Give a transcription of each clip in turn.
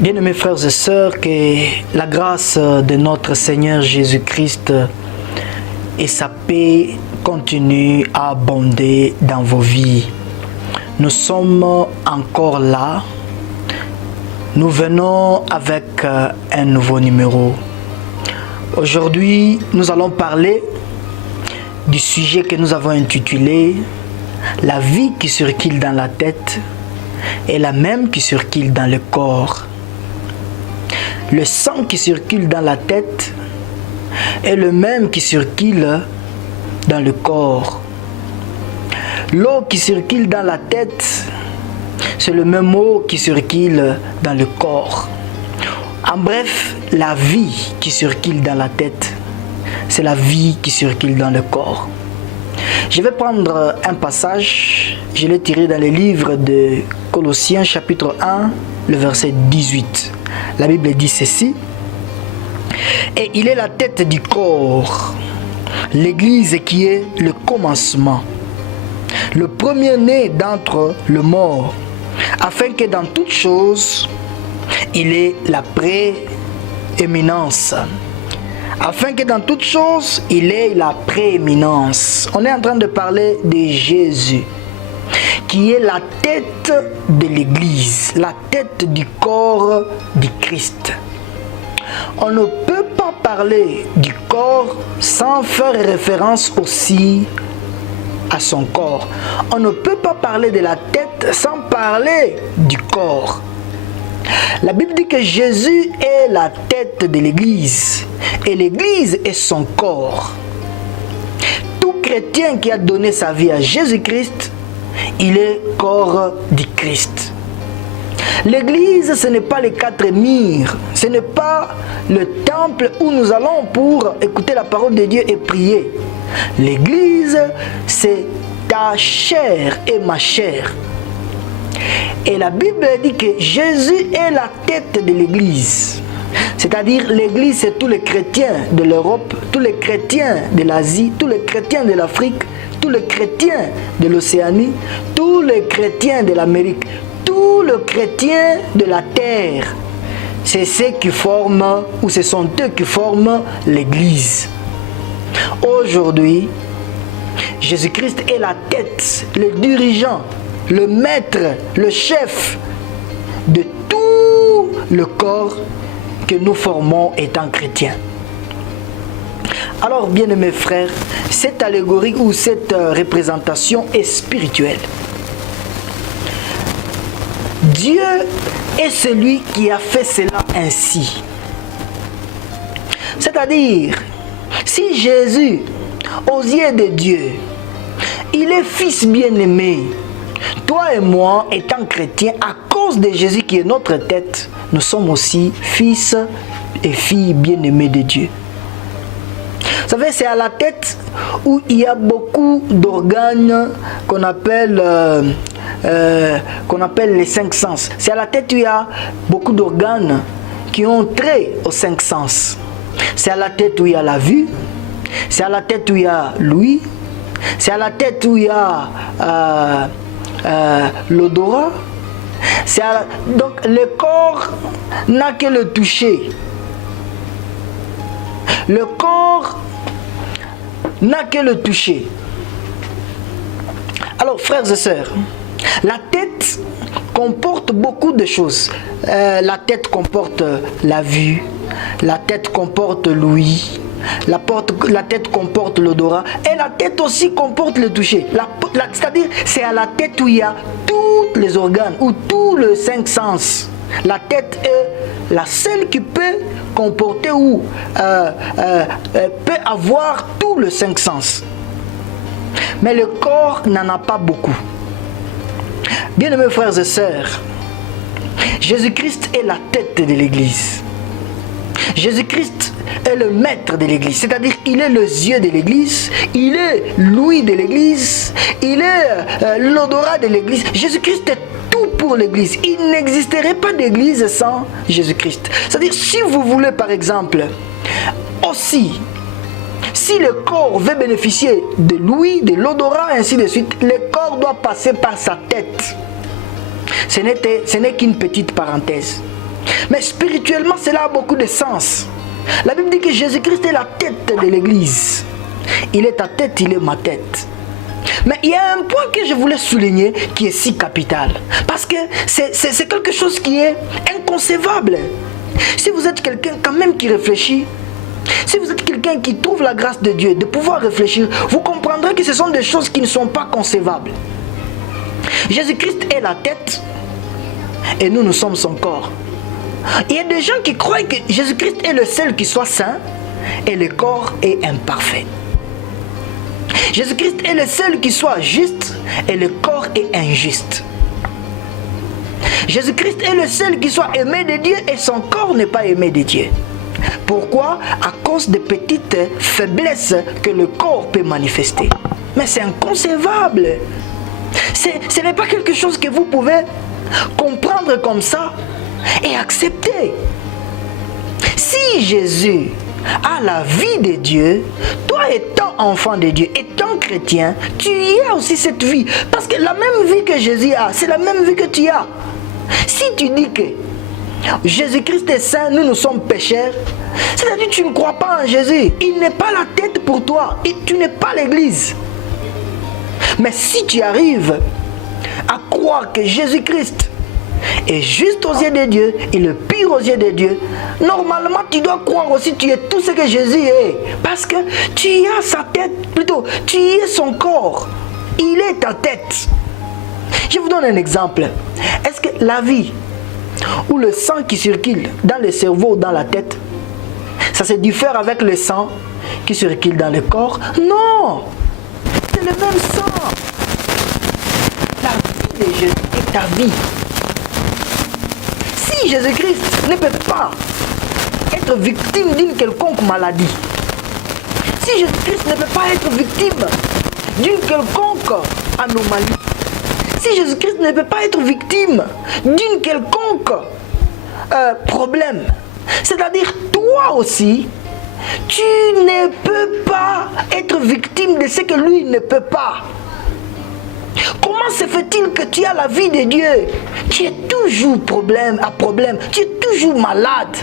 Bien-aimés frères et sœurs, que la grâce de notre Seigneur Jésus-Christ et sa paix continuent à abonder dans vos vies. Nous sommes encore là. Nous venons avec un nouveau numéro. Aujourd'hui, nous allons parler du sujet que nous avons intitulé « La vie qui circule dans la tête est la même qui circule dans le corps ». Le sang qui circule dans la tête est le même qui circule dans le corps. L'eau qui circule dans la tête, c'est le même eau qui circule dans le corps. En bref, la vie qui circule dans la tête, c'est la vie qui circule dans le corps. Je vais prendre un passage, je l'ai tiré dans le livre de Colossiens chapitre 1, le verset 18. La Bible dit ceci: et il est la tête du corps, l'Église qui est le commencement, le premier-né d'entre les morts, afin que dans toutes choses, il est la prééminence. Afin que dans toutes choses, il ait la prééminence. On est en train de parler de Jésus, qui est la tête de l'Église, la tête du corps du Christ. On ne peut pas parler du corps sans faire référence aussi à son corps. On ne peut pas parler de la tête sans parler du corps. La Bible dit que Jésus est la tête de l'Église et l'Église est son corps. Tout chrétien qui a donné sa vie à Jésus-Christ, il est corps du Christ. L'Église, ce n'est pas les quatre murs, ce n'est pas le temple où nous allons pour écouter la parole de Dieu et prier. L'Église, c'est ta chair et ma chair. Et la Bible dit que Jésus est la tête de l'Église. C'est-à-dire l'Église, c'est tous les chrétiens de l'Europe, tous les chrétiens de l'Asie, tous les chrétiens de l'Afrique, tous les chrétiens de l'Océanie, tous les chrétiens de l'Amérique, tous les chrétiens de la terre. C'est ceux qui forment, ou ce sont eux qui forment l'Église. Aujourd'hui, Jésus-Christ est la tête, le dirigeant, le maître, le chef de tout le corps que nous formons étant chrétiens. Alors, bien-aimés frères, cette allégorie ou cette représentation est spirituelle. Dieu est celui qui a fait cela ainsi. C'est-à-dire, si Jésus, aux yeux de Dieu, il est fils bien-aimé, toi et moi, étant chrétiens, à cause de Jésus qui est notre tête, nous sommes aussi fils et filles bien-aimés de Dieu. Vous savez, c'est à la tête où il y a beaucoup d'organes qu'on appelle les cinq sens. C'est à la tête où il y a beaucoup d'organes qui ont trait aux cinq sens. C'est à la tête où il y a la vue, c'est à la tête où il y a l'ouïe, c'est à la tête où il y a l'odorat. Donc le corps n'a que le toucher. Le corps n'a que le toucher. Alors frères et sœurs, la tête comporte beaucoup de choses. La tête comporte la vue, la tête comporte l'ouïe, la tête comporte l'odorat et la tête aussi comporte le toucher. C'est-à-dire c'est à la tête où il y a tous les organes ou tous les cinq sens. La tête est la seule qui peut comporter ou peut avoir tous les cinq sens. Mais le corps n'en a pas beaucoup. Bien-aimés frères et sœurs, Jésus-Christ est la tête de l'Église. Jésus-Christ est le maître de l'Église, c'est-à-dire il est les yeux de l'Église, il est l'ouïe de l'Église, il est l'odorat de l'Église. Jésus-Christ est tout pour l'Église. Il n'existerait pas d'Église sans Jésus-Christ. C'est-à-dire, si vous voulez par exemple, aussi, si le corps veut bénéficier de l'ouïe, de l'odorat, ainsi de suite, le corps doit passer par sa tête. Ce n'est qu'une petite parenthèse. Mais spirituellement, cela a beaucoup de sens. La Bible dit que Jésus-Christ est la tête de l'Église. Il est ta tête, il est ma tête. Mais il y a un point que je voulais souligner qui est si capital. Parce que c'est quelque chose qui est inconcevable. Si vous êtes quelqu'un quand même qui réfléchit, si vous êtes quelqu'un qui trouve la grâce de Dieu de pouvoir réfléchir, vous comprendrez que ce sont des choses qui ne sont pas concevables. Jésus-Christ est la tête et nous sommes son corps. Il y a des gens qui croient que Jésus-Christ est le seul qui soit saint et le corps est imparfait. Jésus-Christ est le seul qui soit juste et le corps est injuste. Jésus-Christ est le seul qui soit aimé de Dieu et son corps n'est pas aimé de Dieu. Pourquoi? À cause des petites faiblesses que le corps peut manifester. Mais c'est inconcevable. Ce n'est pas quelque chose que vous pouvez comprendre comme ça et accepter. Si Jésus a la vie de Dieu, toi étant enfant de Dieu, étant chrétien, tu y as aussi cette vie. Parce que la même vie que Jésus a, c'est la même vie que tu as. Si tu dis que Jésus-Christ est saint, nous sommes pécheurs, c'est-à-dire que tu ne crois pas en Jésus. Il n'est pas la tête pour toi. Et tu n'es pas l'église. Mais si tu arrives à croire que Jésus-Christ est juste aux yeux de Dieu, il est pire aux yeux de Dieu, normalement tu dois croire aussi que tu es tout ce que Jésus est. Parce que tu y as sa tête, plutôt, tu y es son corps. Il est ta tête. Je vous donne un exemple. Est-ce que la vie ou le sang qui circule dans le cerveau ou dans la tête, ça se diffère avec le sang qui circule dans le corps? Non! C'est le même sang. La vie de Jésus est ta vie. Si Jésus-Christ ne peut pas être victime d'une quelconque maladie, si Jésus-Christ ne peut pas être victime d'une quelconque anomalie, si Jésus-Christ ne peut pas être victime d'une quelconque problème, c'est-à-dire toi aussi, tu ne peux pas être victime de ce que lui ne peut pas. Comment se fait-il que tu as la vie de Dieu? Tu es toujours problème, tu es toujours malade.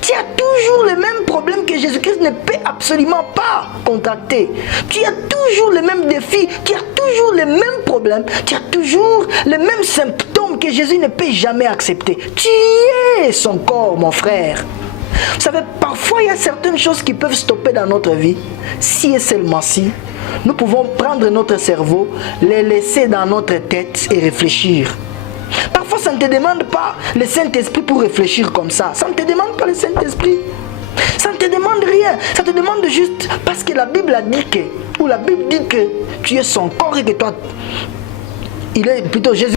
Tu as toujours le même problème que Jésus-Christ ne peut absolument pas contacter. Tu as toujours le même défi, tu as toujours le même problème, tu as toujours les mêmes symptômes que Jésus ne peut jamais accepter. Tu es son corps, mon frère. Vous savez, parfois il y a certaines choses qui peuvent stopper dans notre vie. Si et seulement si, nous pouvons prendre notre cerveau, les laisser dans notre tête et réfléchir. Parfois, ça ne te demande pas le Saint-Esprit pour réfléchir comme ça. Ça ne te demande pas le Saint-Esprit. Ça ne te demande rien. Ça te demande juste parce que la Bible a dit que, ou la Bible dit que tu es son corps et que toi, il est plutôt Jésus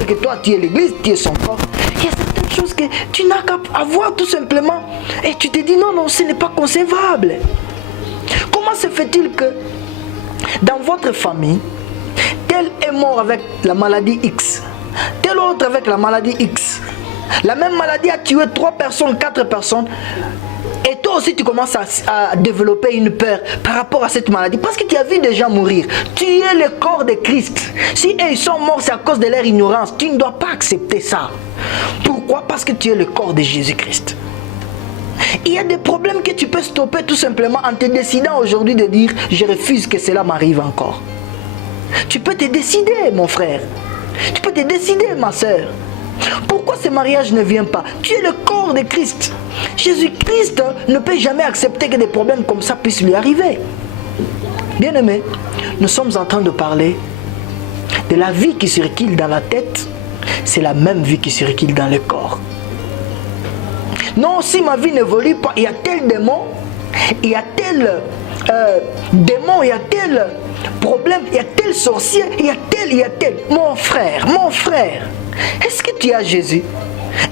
et que toi, tu es l'église, tu es son corps. Il y a certaines choses que tu n'as qu'à avoir tout simplement. Et tu te dis non, ce n'est pas concevable. Comment se fait-il que dans votre famille, tel est mort avec la maladie X, tel autre avec la maladie X, la même maladie a tué 3 personnes, 4 personnes, et toi aussi tu commences à développer une peur par rapport à cette maladie, parce que tu as vu des gens mourir. Tu es le corps de Christ. Si ils sont morts, c'est à cause de leur ignorance. Tu ne dois pas accepter ça. Pourquoi? Parce que tu es le corps de Jésus-Christ. Il y a des problèmes que tu peux stopper tout simplement en te décidant aujourd'hui de dire « Je refuse que cela m'arrive encore ». Tu peux te décider, mon frère. Tu peux te décider, ma soeur. Pourquoi ce mariage ne vient pas? Tu es le corps de Christ. Jésus-Christ ne peut jamais accepter que des problèmes comme ça puissent lui arriver. Bien-aimés, nous sommes en train de parler de la vie qui circule dans la tête. C'est la même vie qui circule dans le corps. Non, si ma vie n'évolue pas, il y a tel démon, il y a tel démon, il y a tel problème, il y a tel sorcier, il y a tel. Mon frère, est-ce que tu as Jésus?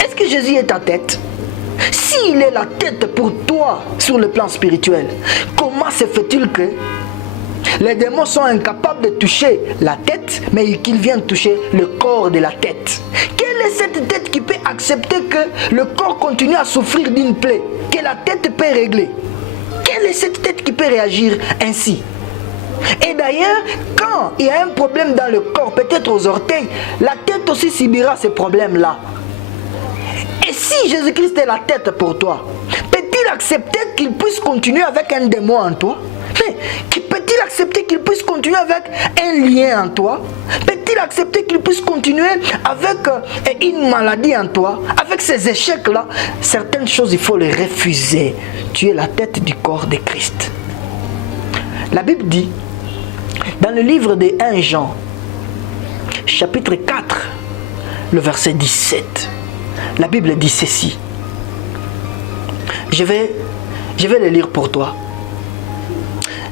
Est-ce que Jésus est ta tête? S'il est la tête pour toi sur le plan spirituel, comment se fait-il que les démons sont incapables de toucher la tête, mais qu'ils viennent toucher le corps de la tête? Quelle est cette tête qui peut accepter que le corps continue à souffrir d'une plaie, que la tête peut régler? Quelle est cette tête qui peut réagir ainsi? Et d'ailleurs, quand il y a un problème dans le corps, peut-être aux orteils, la tête aussi subira ce problème-là. Et si Jésus-Christ est la tête pour toi, peut-il accepter qu'il puisse continuer avec un démon en toi? Mais peut-il accepter qu'il puisse continuer avec un lien en toi? Peut-il accepter qu'il puisse continuer avec une maladie en toi? Avec ces échecs-là, certaines choses, il faut les refuser. Tu es la tête du corps de Christ. La Bible dit, dans le livre de 1 Jean, chapitre 4, le verset 17, la Bible dit ceci. Je vais le lire pour toi.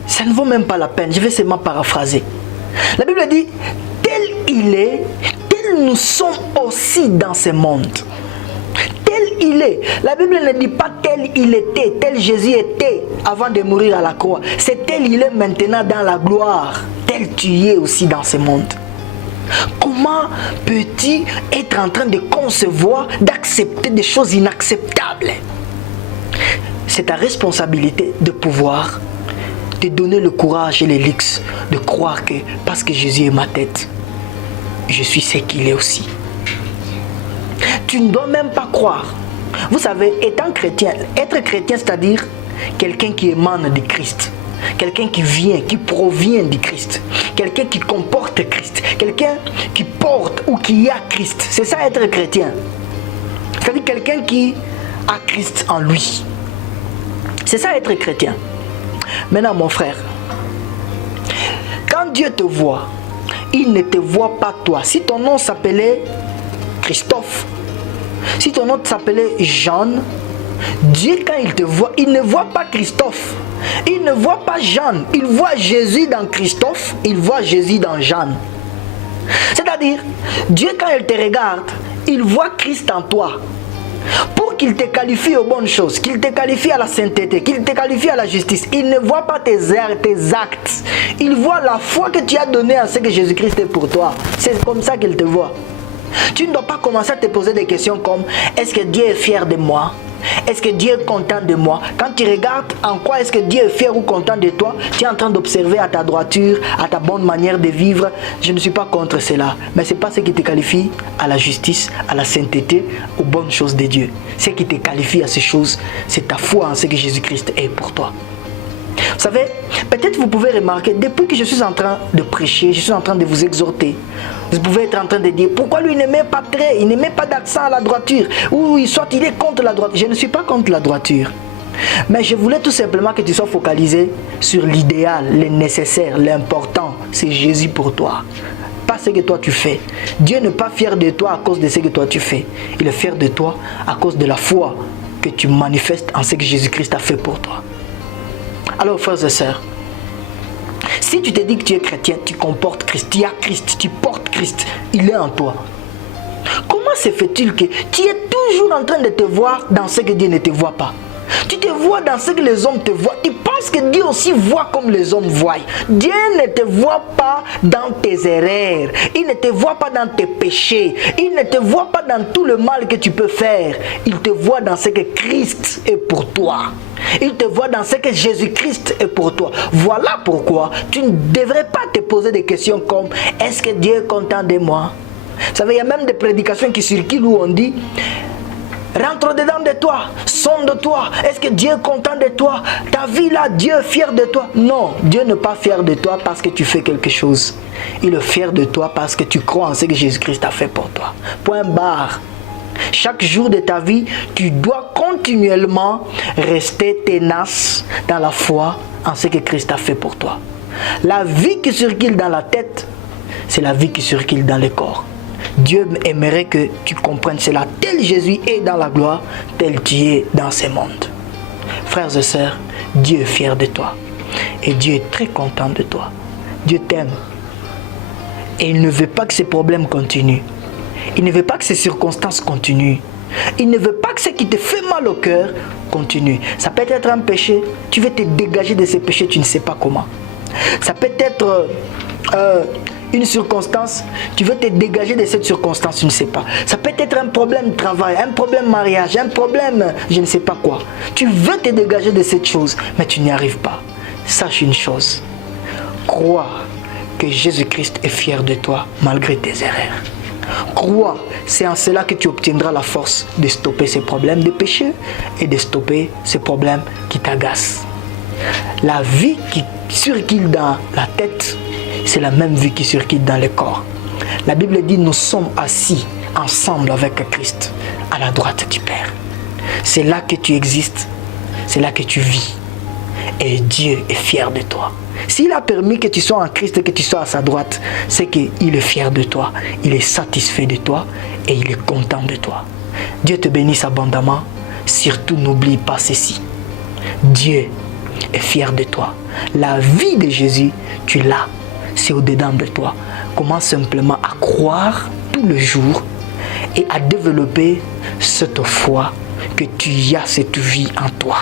Ça ne vaut même pas la peine, je vais seulement paraphraser. La Bible dit, tel il est, tel nous sommes aussi dans ce monde. Tel il est. La Bible ne dit pas tel il était, tel Jésus était avant de mourir à la croix. C'est tel il est maintenant dans la gloire, tel tu es aussi dans ce monde. Comment peux-tu être en train de concevoir, d'accepter des choses inacceptables? C'est ta responsabilité de pouvoir te donner le courage et le luxe de croire que parce que Jésus est ma tête, je suis ce qu'il est aussi. Tu ne dois même pas croire. Vous savez, étant chrétien, être chrétien, c'est-à-dire quelqu'un qui émane du Christ. Quelqu'un qui vient, qui provient du Christ. Quelqu'un qui comporte Christ. Quelqu'un qui porte ou qui a Christ. C'est ça être chrétien. C'est-à-dire quelqu'un qui a Christ en lui. C'est ça être chrétien. Maintenant mon frère, quand Dieu te voit, il ne te voit pas toi. Si ton nom s'appelait Christophe, si ton nom s'appelait Jean, Dieu quand il te voit, il ne voit pas Christophe. Il ne voit pas Jean, il voit Jésus dans Christophe, il voit Jésus dans Jean. C'est-à-dire, Dieu quand il te regarde, il voit Christ en toi. Pour qu'il te qualifie aux bonnes choses, qu'il te qualifie à la sainteté, qu'il te qualifie à la justice, il ne voit pas tes actes. Il voit la foi que tu as donnée à ce que Jésus-Christ est pour toi. C'est comme ça qu'il te voit. Tu ne dois pas commencer à te poser des questions comme est-ce que Dieu est fier de moi? Est-ce que Dieu est content de moi? Quand tu regardes en quoi est-ce que Dieu est fier ou content de toi, tu es en train d'observer à ta droiture, à ta bonne manière de vivre. Je ne suis pas contre cela, mais ce n'est pas ce qui te qualifie à la justice, à la sainteté, aux bonnes choses de Dieu. Ce qui te qualifie à ces choses, c'est ta foi en ce que Jésus-Christ est pour toi. Vous savez, peut-être vous pouvez remarquer, depuis que je suis en train de prêcher, je suis en train de vous exhorter, vous pouvez être en train de dire, pourquoi lui ne met pas trait, il ne met pas d'accent à la droiture, ou soit il est contre la droiture. Je ne suis pas contre la droiture, mais je voulais tout simplement que tu sois focalisé sur l'idéal, le nécessaire, l'important, c'est Jésus pour toi. Pas ce que toi tu fais. Dieu n'est pas fier de toi à cause de ce que toi tu fais. Il est fier de toi à cause de la foi que tu manifestes en ce que Jésus-Christ a fait pour toi. Alors frères et sœurs, si tu te dis que tu es chrétien, tu comportes Christ, tu as Christ, tu portes Christ, il est en toi. Comment se fait-il que tu es toujours en train de te voir dans ce que Dieu ne te voit pas? Tu te vois dans ce que les hommes te voient. Tu penses que Dieu aussi voit comme les hommes voient. Dieu ne te voit pas dans tes erreurs. Il ne te voit pas dans tes péchés. Il ne te voit pas dans tout le mal que tu peux faire. Il te voit dans ce que Christ est pour toi. Il te voit dans ce que Jésus-Christ est pour toi. Voilà pourquoi tu ne devrais pas te poser des questions comme « Est-ce que Dieu est content de moi ?» Vous savez, il y a même des prédications qui circulent où on dit « Rentre dedans de toi, sonde-toi, est-ce que Dieu est content de toi? Ta vie là, Dieu est fier de toi. » Non, Dieu n'est pas fier de toi parce que tu fais quelque chose. Il est fier de toi parce que tu crois en ce que Jésus-Christ a fait pour toi. Point barre. Chaque jour de ta vie, tu dois continuellement rester tenace dans la foi en ce que Christ a fait pour toi. La vie qui circule dans la tête, c'est la vie qui circule dans le corps. Dieu aimerait que tu comprennes cela. Tel Jésus est dans la gloire, tel tu es dans ce monde. Frères et sœurs, Dieu est fier de toi. Et Dieu est très content de toi. Dieu t'aime. Et il ne veut pas que ces problèmes continuent. Il ne veut pas que ces circonstances continuent. Il ne veut pas que ce qui te fait mal au cœur continue. Ça peut être un péché. Tu veux te dégager de ces péchés, tu ne sais pas comment. Ça peut être une circonstance, tu veux te dégager de cette circonstance, tu ne sais pas. Ça peut être un problème de travail, un problème de mariage, un problème, je ne sais pas quoi. Tu veux te dégager de cette chose, mais tu n'y arrives pas. Sache une chose. Crois que Jésus-Christ est fier de toi malgré tes erreurs. Crois, c'est en cela que tu obtiendras la force de stopper ces problèmes de péché et de stopper ces problèmes qui t'agacent. La vie qui circule dans la tête, c'est la même vie qui circule dans le corps. La Bible dit, nous sommes assis ensemble avec Christ à la droite du Père. C'est là que tu existes, c'est là que tu vis. Et Dieu est fier de toi. S'il a permis que tu sois en Christ et que tu sois à sa droite, c'est qu'il est fier de toi, il est satisfait de toi et il est content de toi. Dieu te bénisse abondamment. Surtout, n'oublie pas ceci. Dieu est fier de toi. La vie de Jésus, tu l'as. C'est au-dedans de toi. Commence simplement à croire tout le jour et à développer cette foi que tu as cette vie en toi.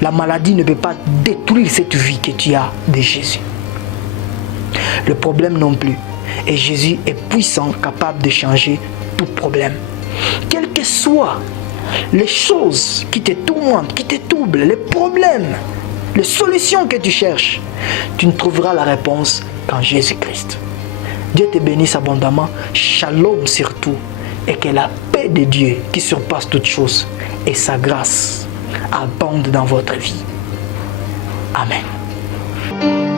La maladie ne peut pas détruire cette vie que tu as de Jésus. Le problème non plus. Et Jésus est puissant, capable de changer tout problème. Quelles que soient les choses qui te tourmentent, qui te troublent, les problèmes, les solutions que tu cherches, tu ne trouveras la réponse qu'en Jésus-Christ. Dieu te bénisse abondamment. Shalom surtout. Et que la paix de Dieu qui surpasse toutes choses et sa grâce abonde dans votre vie. Amen.